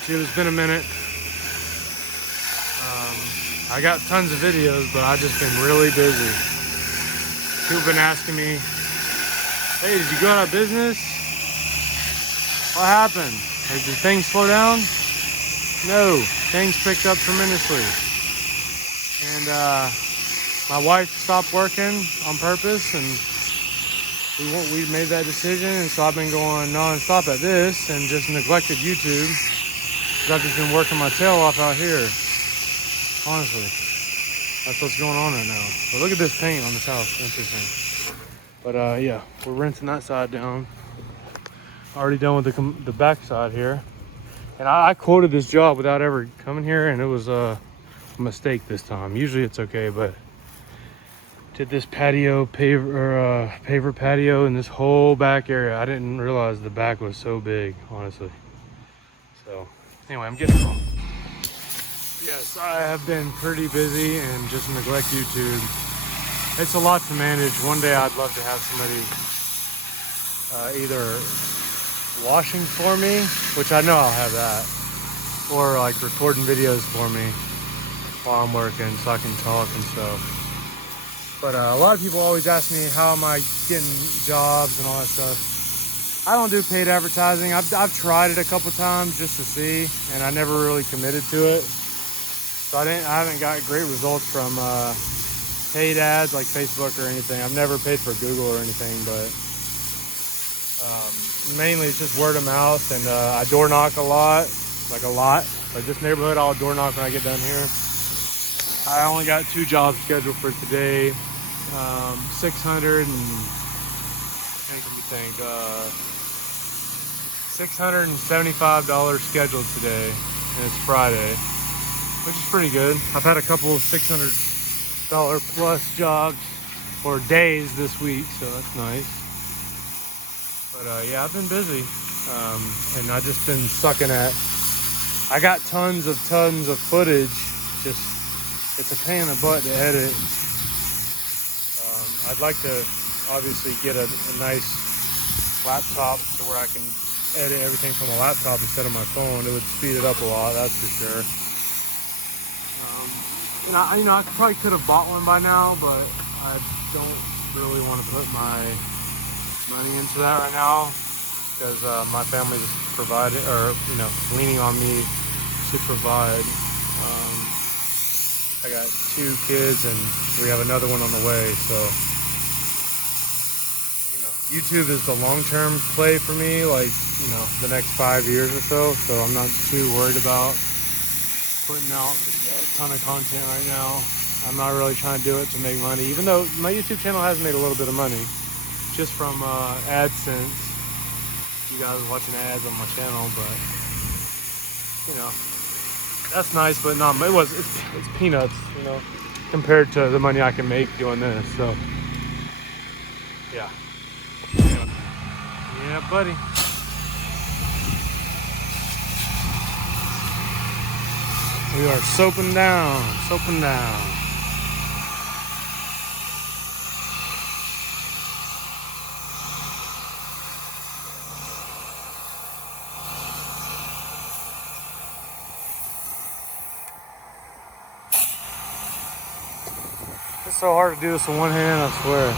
YouTube. It's been a minute. I got tons of videos, but I've just been really busy. People have been asking me, hey, did you go out of business? What happened? Like, did things slow down? No, things picked up tremendously. And my wife stopped working on purpose, and we made that decision, and so I've been going non-stop at this and just neglected YouTube because I've just been working my tail off out here. Honestly, that's what's going on right now. But look at this paint on this house. Interesting. But yeah, we're rinsing that side down. Already done with the back side here. And I quoted this job without ever coming here, and it was a mistake this time. Usually it's okay, but did this patio paver patio in this whole back area. I didn't realize the back was so big, honestly. So anyway, I'm getting home. Yes, I have been pretty busy and just neglect YouTube. It's a lot to manage. One day I'd love to have somebody either washing for me, which I know I'll have that, or like recording videos for me while I'm working so I can talk and stuff. But a lot of people always ask me, how am I getting jobs and all that stuff. I don't do paid advertising. I've tried it a couple times just to see, and I never really committed to it. So I haven't got great results from paid ads like Facebook or anything. I've never paid for Google or anything, but mainly it's just word of mouth, and I door knock a lot. Like this neighborhood, I'll door knock when I get done here. I only got 2 jobs scheduled for today. $675 scheduled today, and it's Friday, which is pretty good. I've had a couple of $600 plus jobs or days this week, so that's nice. But yeah, I've been busy, and I've just been sucking at. I got tons of footage. Just it's a pain in the butt to edit. I'd like to obviously get a nice laptop to where I can edit everything from a laptop instead of my phone. It would speed it up a lot, that's for sure. I probably could have bought one by now, but I don't really want to put my money into that right now because my family's providing, or leaning on me to provide. I got 2 kids and we have another one on the way, so YouTube is the long-term play for me, like the next 5 years or so. So I'm not too worried about putting out a ton of content right now. I'm not really trying to do it to make money, even though my YouTube channel has made a little bit of money just from AdSense. You guys watching ads on my channel, but that's nice, but not. It's peanuts, compared to the money I can make doing this. So yeah, buddy. We are soaping down. It's so hard to do this in one hand, I swear.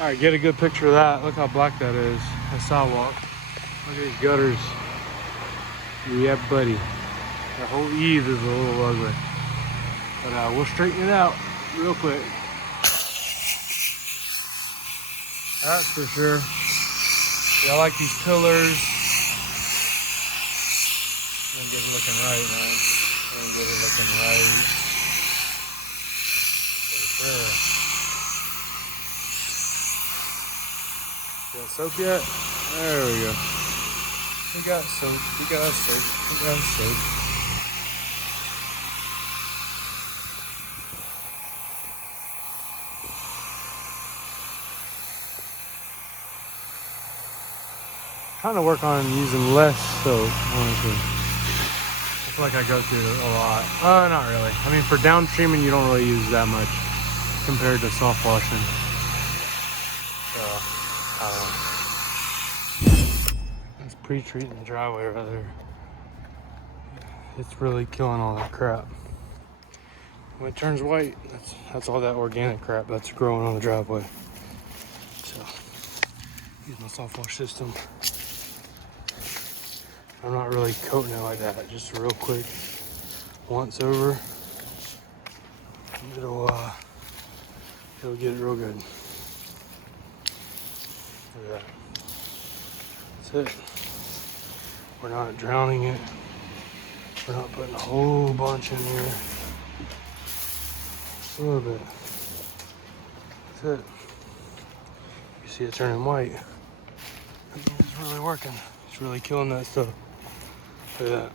All right, get a good picture of that. Look how black that is, the sidewalk. Look at these gutters. Yeah, buddy. The whole eave is a little ugly. But we'll straighten it out real quick. That's for sure. Yeah, I like these pillars. I'm get it looking right, man. I'm get it looking right. For sure. Got soap yet? There we go. We got soap. Trying to work on using less soap, honestly. I feel like I go through it a lot. Not really. I mean, for downstreaming, you don't really use that much compared to soft washing. So, it's pre-treating the driveway right there. It's really killing all that crap. When it turns white, that's all that organic crap that's growing on the driveway. So, use my soft wash system. I'm not really coating it like that, just real quick, once over. It'll get it real good. Look at that. That's it. We're not drowning it. We're not putting a whole bunch in here. Just a little bit. That's it. You see it turning white. That means it's really working. It's really killing that stuff. Look at that.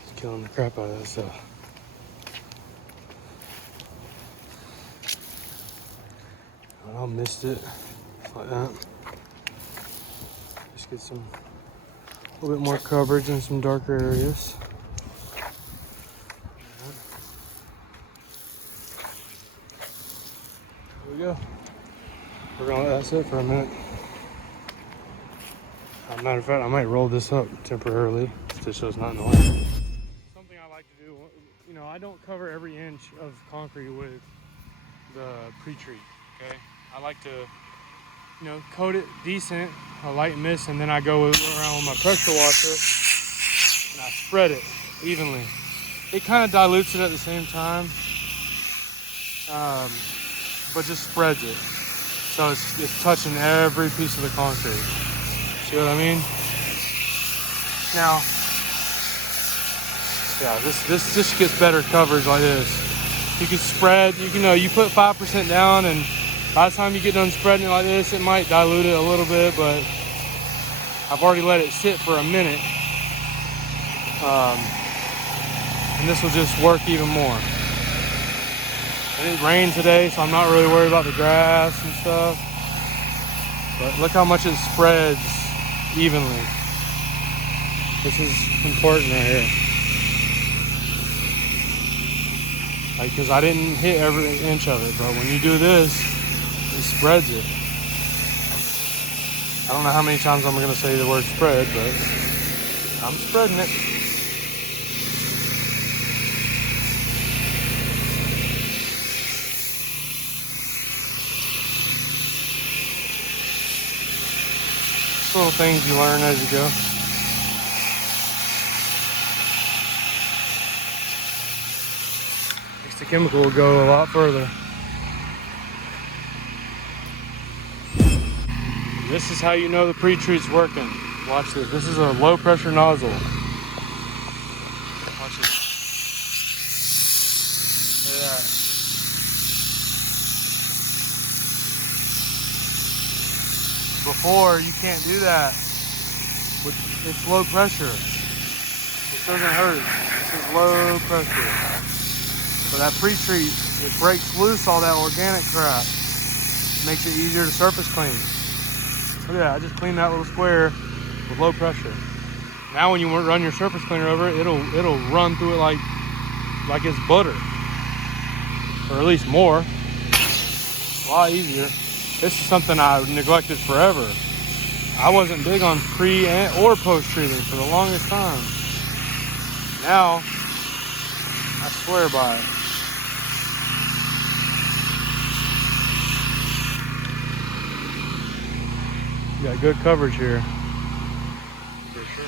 It's killing the crap out of that stuff. I missed it. Just like that. Just get a little bit more coverage in some darker areas. There we go. We're gonna let that sit for a minute. As a matter of fact, I might roll this up temporarily just so it's not in the way. Something I like to do, you know, I don't cover every inch of concrete with the pre-treat, okay? I like to, you know, coat it decent, a light mist, and then I go around with my pressure washer and I spread it evenly. It kind of dilutes it at the same time, but just spreads it. So it's touching every piece of the concrete. See what I mean? Now, yeah, this just gets better coverage like this. You can spread, you put 5% down, and by the time you get done spreading it like this, it might dilute it a little bit, but I've already let it sit for a minute. And this will just work even more. And it rained today, so I'm not really worried about the grass and stuff. But look how much it spreads evenly. This is important right here. Like, because I didn't hit every inch of it, but when you do this, it spreads it. I don't know how many times I'm going to say the word spread, but I'm spreading it. Little things you learn as you go. Makes the chemical will go a lot further. This is how you know the pre-treat's working. Watch this. This is a low pressure nozzle. Watch this. Look at that. Before, you can't do that. It's low pressure. It doesn't hurt. This is low pressure. So that pre-treat, it breaks loose all that organic crap. Makes it easier to surface clean. Look at that, I just cleaned that little square with low pressure. Now when you run your surface cleaner over it, it'll run through it like it's butter. Or at least more. A lot easier. This is something I neglected forever. I wasn't big on pre or post treating for the longest time. Now, I swear by it. You got good coverage here. For sure.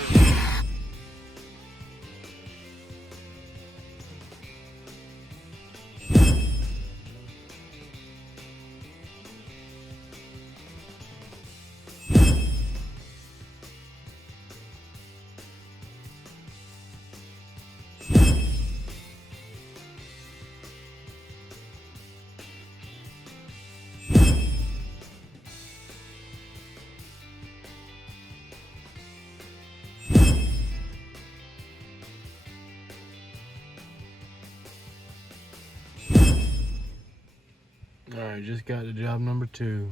Alright, just got to job number 2.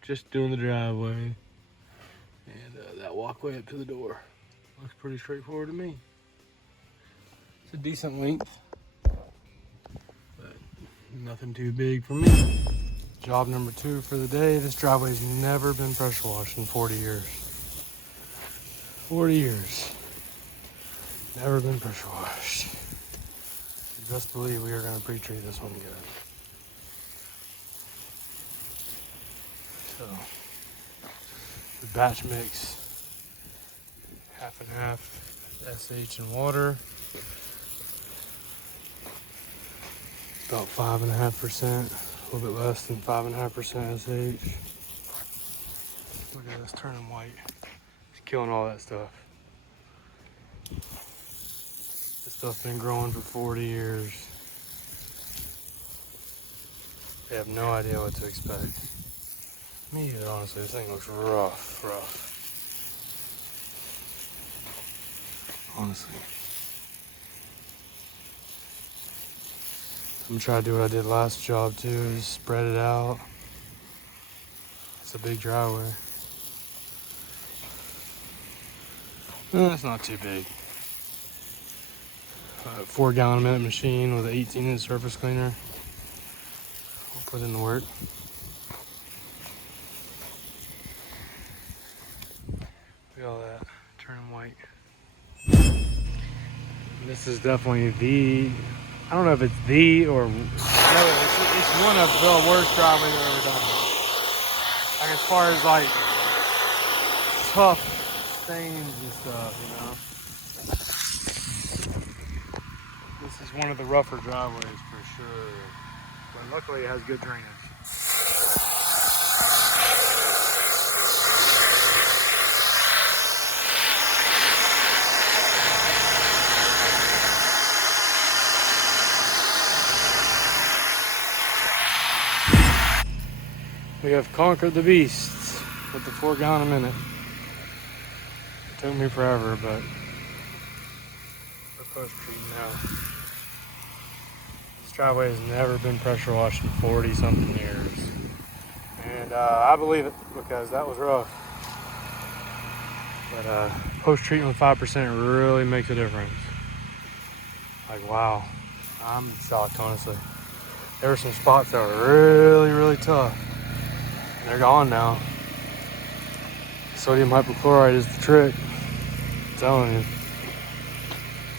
Just doing the driveway and that walkway up to the door. Looks pretty straightforward to me. It's a decent length, but nothing too big for me. Job number 2 for the day. This driveway's never been pressure washed in 40 years. 40 years. Never been pressure washed. You best believe we are going to pre-treat this one good. So, the batch mix, half and half SH and water. About 5.5%, a little bit less than 5.5% SH. Look at this turning white. It's killing all that stuff. This stuff's been growing for 40 years. They have no idea what to expect. Me either, honestly. This thing looks rough. Honestly. I'm gonna try to do what I did last job too, is spread it out. It's a big driveway. It's not too big. 4 gallon a minute machine with an 18-inch surface cleaner. We'll put in the work. Look at all that, turning white. This is definitely the, I don't know if it's the or, no, it's one of the worst driveways I've ever done. Like as far as like tough stains and stuff, you know. This is one of the rougher driveways for sure. But luckily it has good drainage. We have conquered the beasts with the 4 gallon a minute. It took me forever, but we're post-treating now. This driveway has never been pressure washed in 40 something years. And I believe it because that was rough. But post-treating with 5% really makes a difference. Like, wow, I'm shocked, honestly. There were some spots that were really tough. They're gone now. Sodium hypochlorite is the trick. I'm telling you.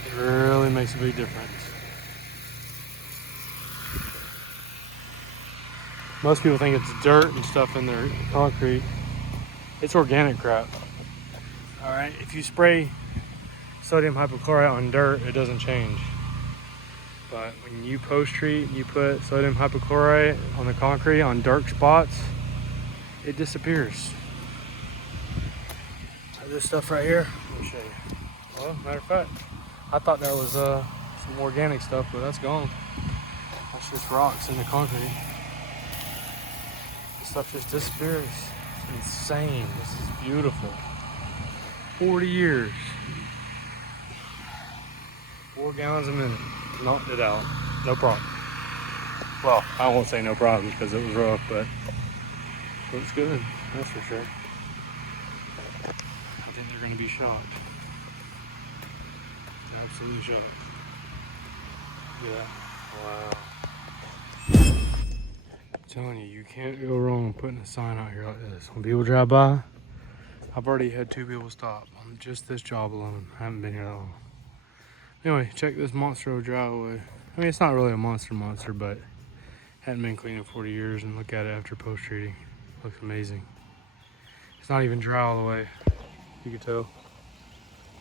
It really makes a big difference. Most people think it's dirt and stuff in their concrete. It's organic crap. Alright, if you spray sodium hypochlorite on dirt, it doesn't change. But when you post-treat, you put sodium hypochlorite on the concrete on dark spots, it disappears. So this stuff right here, let me show you. Well, matter of fact, I thought that was some organic stuff, but that's gone. That's just rocks in the concrete. This stuff just disappears. It's insane. This is beautiful. 40 years. 4 gallons a minute. Knocked it out. No problem. Well, I won't say no problems because it was rough, but looks good, that's for sure. I think they're going to be shocked. Absolutely shocked. Look at that. Wow. I'm telling you, you can't go wrong putting a sign out here like this. When people drive by, I've already had 2 people stop on just this job alone. I haven't been here that long. Anyway, check this monster driveway. I mean, it's not really a monster, but hadn't been cleaned in 40 years, and look at it after post-treating. Looks amazing. It's not even dry all the way. You can tell.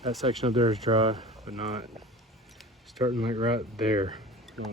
That section up there is dry, but not starting like right there. Not